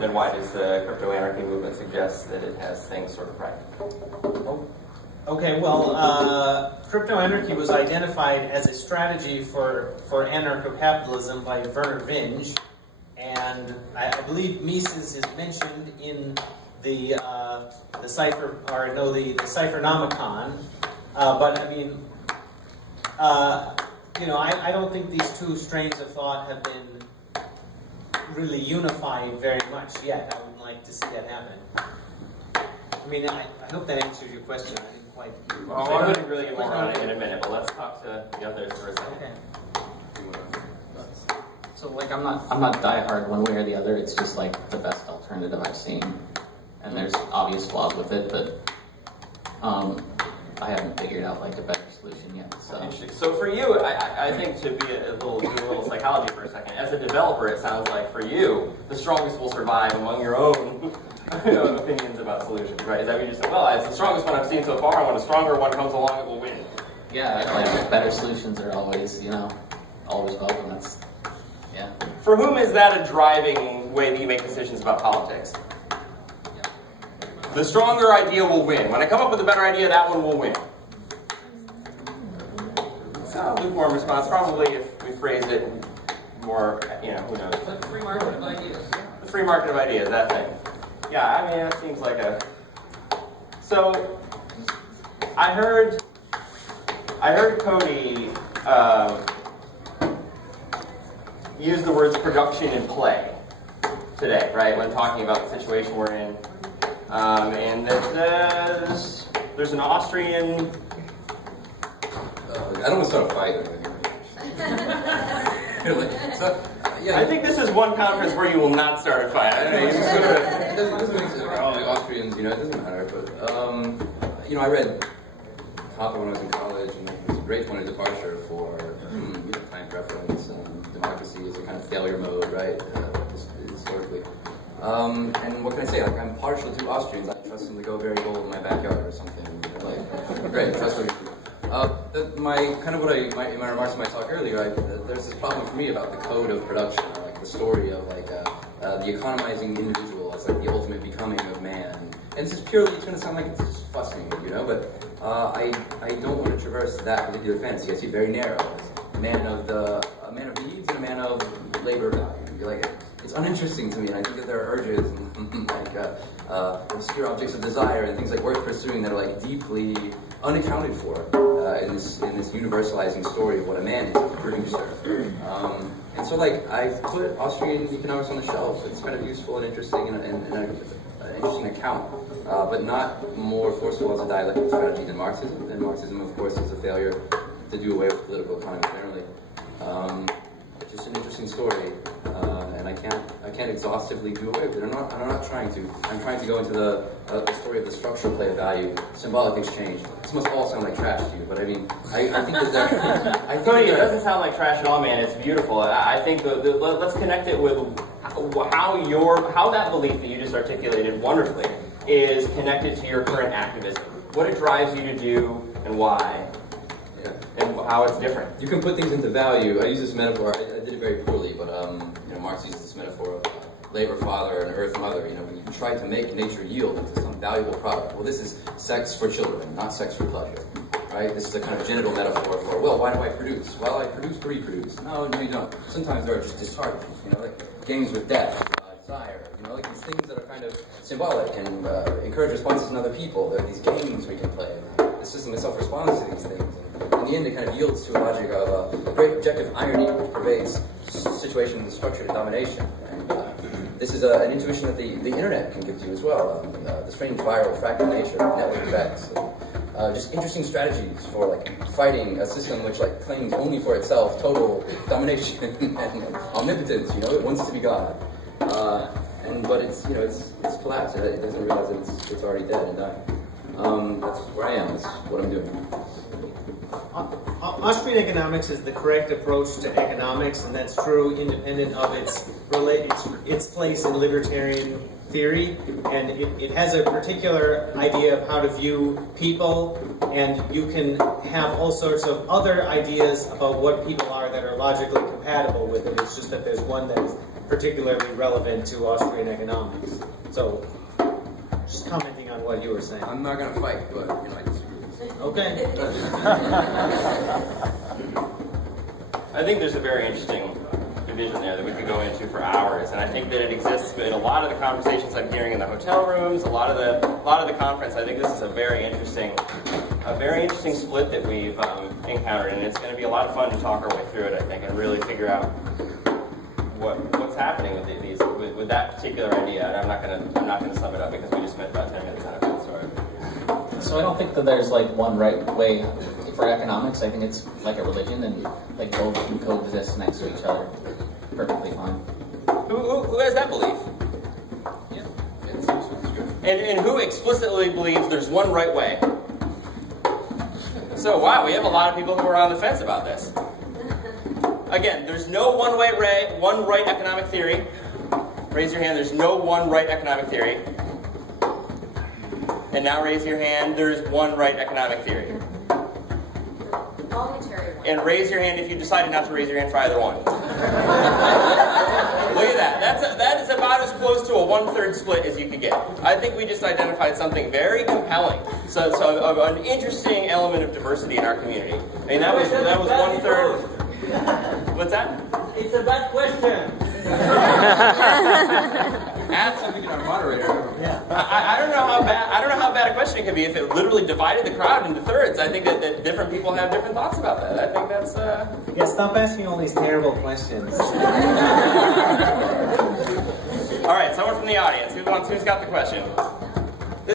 then why does the crypto-anarchy movement suggest that it has things sort of right? Okay, well, crypto-anarchy was identified as a strategy for anarcho-capitalism by Werner Vinge, and I believe Mises is mentioned in the cipher, or no, the Ciphernomicon. But I mean, you know, I don't think these two strains of thought have been really unified very much yet. I would like to see that happen. I mean, I hope that answers your question. I didn't quite. Well, I'm going to really get more on it in a minute, but let's talk to the others for a second. Okay. So, like, I'm not diehard one way or the other. It's just like the best alternative I've seen, and there's obvious flaws with it, but I haven't figured out like a better solution yet. So. Interesting. So for you, I think to be do a little psychology for a second. As a developer, it sounds like for you, the strongest will survive among your own opinions about solutions, right? Is that what you just said? Well, it's the strongest one I've seen so far, and when a stronger one comes along, it will win. Yeah, like better solutions are always, you know, always welcome. That's, yeah. For whom is that a driving way that you make decisions about politics? Yeah. The stronger idea will win. When I come up with a better idea, that one will win. So, lukewarm response. Probably if we phrase it more, you know, who knows? It's like the free market of ideas. The free market of ideas, that thing. Yeah, I mean, that seems like a... So, I heard Cody use the words production and play today, right, when talking about the situation we're in. And that there's an Austrian... I don't want to start a fight. I think this is one conference where you will not start a fight. It doesn't make sense. All the Austrians, you know, it doesn't matter. But you know, I read Kafka when I was in college, and it was a great point of departure for time preference and democracy as a kind of failure mode, right? Historically. And what can I say? Like, I'm partial to Austrians. I trust them to go very bold in my backyard or something. You know, like, great, trustworthy. My remarks in my talk earlier, there's this problem for me about the code of production, or like the story of like the economizing individual as like the ultimate becoming of man. And this is purely, it's going to sound like it's just fussing, you know, but I don't want to traverse that particular fantasy. I see it very narrow, as a man of needs and a man of labor value. Like, it's uninteresting to me, and I think that there are urges and like obscure objects of desire and things like worth pursuing that are like deeply unaccounted for in this universalizing story of what a man is, a producer. And so, like, I've put Austrian economics on the shelf. It's kind of useful and interesting and an interesting account, but not more forceful as a dialectic strategy than Marxism. And Marxism, of course, is a failure to do away with political economy generally. It's just an interesting story, and I can't exhaustively do away with it. I'm not trying to. I'm trying to go into the story of the structural play of value, symbolic exchange. This must all sound like trash to you, but I mean, I think that Cody, it doesn't sound like trash at all, man. It's beautiful. I think let's connect it with how that belief that you just articulated wonderfully is connected to your current activism. What it drives you to do and why. And how it's different. You can put things into value. I use this metaphor. I did it very poorly, but you know, Marx uses this metaphor of labor father and earth mother. You know, when you try to make nature yield into some valuable product. Well, this is sex for children, not sex for pleasure, right? This is a kind of genital metaphor for, well, why do I produce? Well, I produce to reproduce. No, you don't. Sometimes there are just disheartening. You know, like games with death, desire. You know, like these things that are kind of symbolic and encourage responses in other people. There are these games we can play. The system itself responds to these things. In the end, it kind of yields to a logic of a great objective irony which pervades situation of structured domination. And this is an intuition that the internet can give to you as well. The strange viral fractal nature of network effects. Just interesting strategies for like fighting a system which like claims only for itself total domination and omnipotence. You know, it wants to be God. But it's, you know, it's collapsed. It doesn't realize that it's already dead and dying. That's where I am. That's what I'm doing. Austrian economics is the correct approach to economics, and that's true independent of its place in libertarian theory. And it has a particular idea of how to view people, and you can have all sorts of other ideas about what people are that are logically compatible with it. It's just that there's one that particularly relevant to Austrian economics. So, just commenting on what you were saying. I'm not gonna fight, but you know, I disagree. Okay. I think there's a very interesting division there that we could go into for hours, and I think that it exists in a lot of the conversations I'm hearing in the hotel rooms, a lot of the conference. I think this is a very interesting split that we've encountered, and it's going to be a lot of fun to talk our way through it, I think, and really figure out what's happening with that particular idea. And I'm not going to sum it up because we just spent about 10 minutes on it. So I don't think that there's like one right way for economics. I think it's like a religion, and like both can coexist next to each other perfectly fine. Who has that belief? Yeah, it's true. And who explicitly believes there's one right way? So wow, we have a lot of people who are on the fence about this. Again, there's no one right economic theory. Raise your hand. There's no one right economic theory. And now raise your hand. There's one right economic theory. And raise your hand if you decided not to raise your hand for either one. Look at that. That is about as close to a 1/3 split as you could get. I think we just identified something very compelling. So an interesting element of diversity in our community. I mean, that was 1/3. What's that? It's a bad question. Ask if we can moderator. Yeah. I don't know how bad a question it could be if it literally divided the crowd into thirds. I think that different people have different thoughts about that. I think that's Yeah, stop asking all these terrible questions. All right, someone from the audience. Who's got the question?